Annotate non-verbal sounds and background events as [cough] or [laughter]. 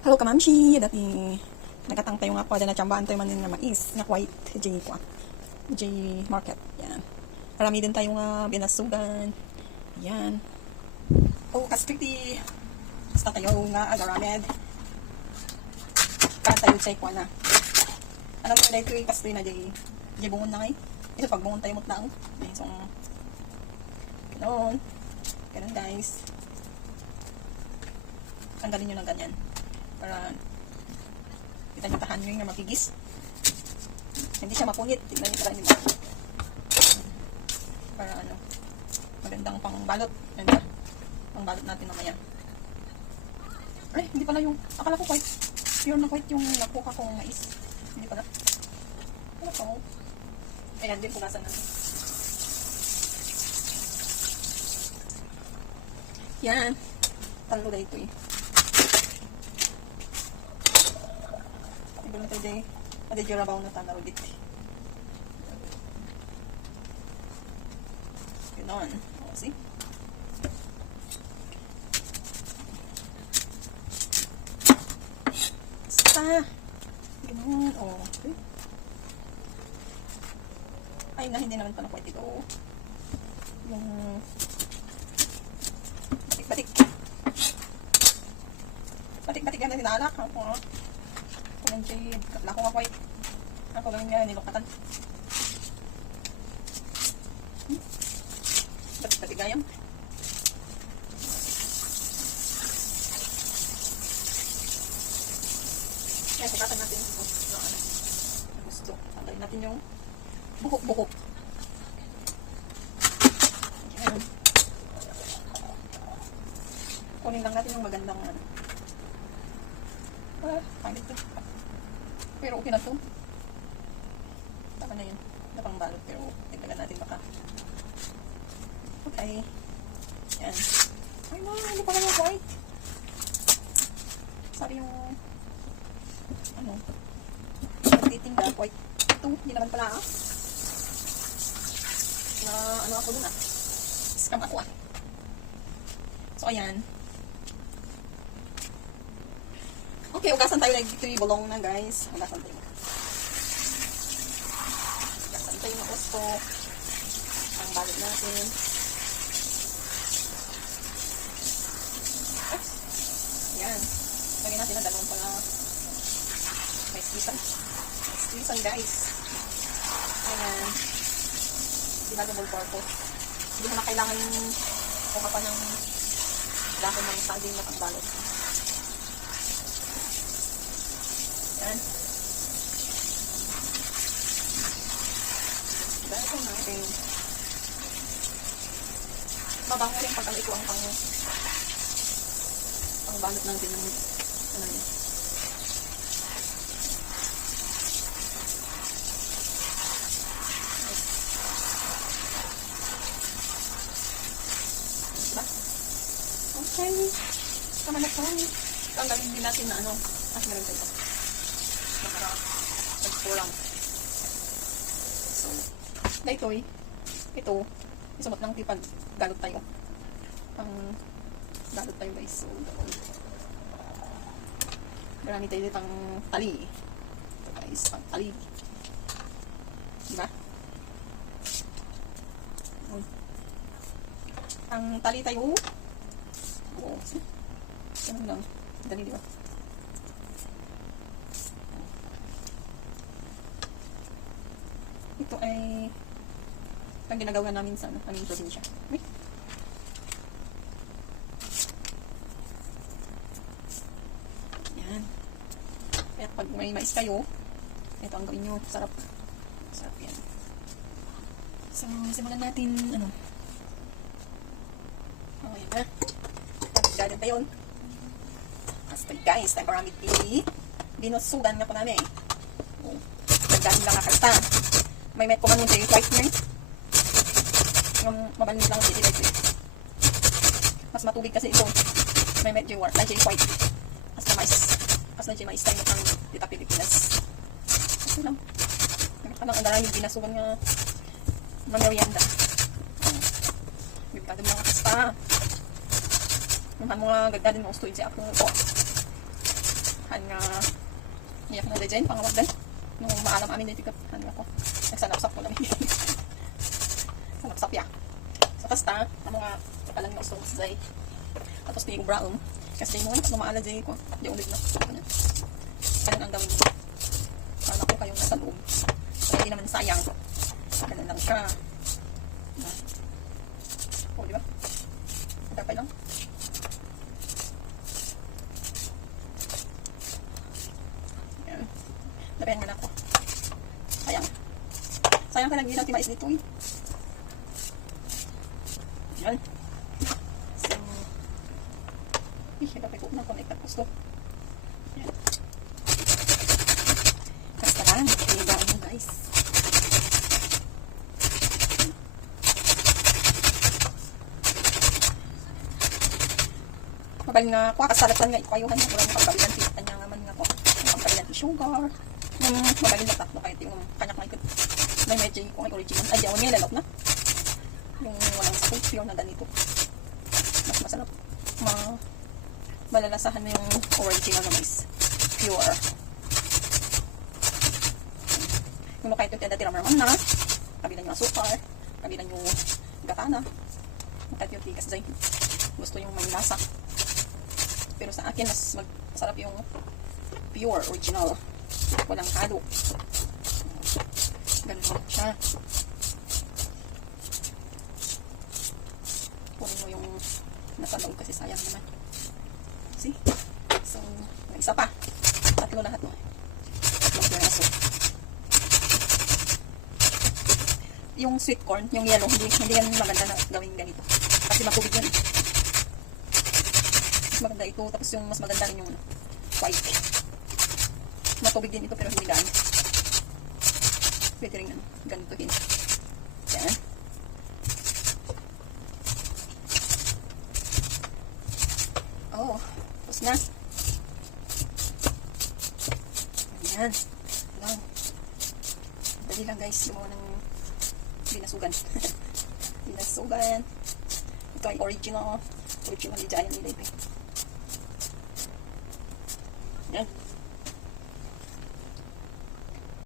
Hello kamamshi, dati nagatang tayo nga dyan na tsambaan tayo man nga mais, nga white, J ko J market, yan. Marami din tayo nga binasugan, yan. Oh, kastrikti, basta tayo nga agaramed. Kaya tayo sa ikwa na. Alam mo, dahil ito kastri na J, J bungon na ngay. Ito pag bungon tayo mutlaang. Yan, so, ganoon. Ganun guys. Tanggalin nyo ng ganyan. Para kita nyo nyo yung mapigis. Hindi siya mapunit. Tignan nyo tara nila. Para ano, magandang pangbalot. Ganda. Pangbalot natin mamaya. Ay, hindi pala yung, akala ko white. Pure na white yung nakuha kong mais. Hindi pala. Ano ko? Ayan, din punasan natin. Yan. Talo na ito eh. Ibang ito day. Adi jurabaw na tanaro dito. Ganon. O, see? Basta. Ganon. O. Okay. Ay, na hindi naman pala pwede ito. Yung batik-batik. Batik-batik yan na nilalak. Ako, oh. Ako ng jade. Kapla ko nga white. Ako lang nga, nilukatan. Hmm? Batik-batik gayam. Kaya sukatan natin ito. Ano, ano. Gusto. Tanggalin natin yung buhok-buhok. Yan. Kunin lang natin yung magandang ano. Ah, pangit to. Pero okay na to. Tama na yun. Na pang balot pero tiglagan natin baka. Okay. Yan. Ay no, hindi pala yung white. Sabi yung ano nagtitinda white. Ito, hindi naman pala ah. Na ano ako dun ah. Scam ako ah. So ayan. Okay, ugasan tayo like three bulong na guys. Ugasan tayo. Ugasan tayo ng gusto. Ang balit natin. Ah, Yan. Lagyan natin ang dalawang pala. May squeezan. May squeezan guys. Ayan. Na double purpose. Hindi mo na kailangan kuha pa ng dahon ng saging na pangbalot. Dahil natin. Mabango rin pag ito ang pang pangbalot natin ng ano yun. Diba? Okay. Tama na po. Tanggalin din natin na ano. Ah, meron tayo. Nagkulang. So, na ito eh. Ito. Isumot lang tipag galot tayo. Pang galot tayo guys. So, doon. Marami tayo dito pang tali. Ito guys, pang tali. Diba? Ang tali tayo. Oo. Ganun lang. Dali, di Ito ay ang ginagawa namin sa ano, aming probinsya. Uy. Yan. Kaya pag may mais kayo, ito ang gawin nyo. Sarap. Sarap yan. So, simulan natin, ano, Oh, yun na. Galing pa yun. Basta guys, tayo marami pili. Binusugan nga po namin. Oh, Naggaling lang kakalta. May met ko man yung whitener. Yung mabalis lang yung dito. Mas matubig kasi ito. May met yung white. white. As na mais. As na mais tayo ng dita Pilipinas. Kasi lang. Parang ang darang yung binasugan nga mamerienda. Bibigado mga kasta. Yung mga gagda din mo gusto iji ako. Oh. Iyak na dyan, pangawag din. Nung maalam amin dito, ano ako, nagsanapsap ko namin. Sanapsap ya. So, kasta, ang mga kapalang na usong sa Tapos di brown. Kasi mo, nung maala dyan ko, di ulit na. Ganyan. Ganyan ang gawin mo. Para ko kayong nasa loob. Kaya hindi naman sayang. Ganun lang siya. Diba? O, di ba? Tapay lang. Yan. Nabayan mo na ako. Sayang. Lang ng timais dito eh. Yan. So, eh, dapat ko na connect ang gusto. Yan. Basta lang, kailangan mo guys. Mabal nga ko, kasalat lang nga ikayuhan nga. Wala nga pagkabilan si kanya nga man nga ko. Ang pagkabilan sugar. Yung mabalin na tatlo kahit yung kanyak nga ikot. May medyo ko ay original. Ay, diyawan niya lalok na. Yung walang scoop, pure na ganito. Mas masarap. Ma malalasahan na yung original na mais. Pure. Yung kahit yung tira man na. Kabilan yung asukar. Kabilan yung gatana. Kahit yung tikas dyan. Gusto yung may lasa. Pero sa akin, mas masarap yung pure, original. Walang halo. Ganun siya. Kunin mo yung nasa loob kasi sayang naman. See? So, isa pa. Tatlo lahat mo. Tatlong piraso. Yung sweet corn, yung yellow, hindi, hindi yan maganda na gawing ganito. Kasi matubig yun. Mas maganda ito, tapos yung mas maganda rin yung white. Matubig din ito pero hindi gaano. Pwede rin ano. Yan. Oh, tapos na. Ayan. Lang. Dali lang guys, gumawa ng binasugan. [laughs] binasugan. Ito ay original. Original ni Giant nila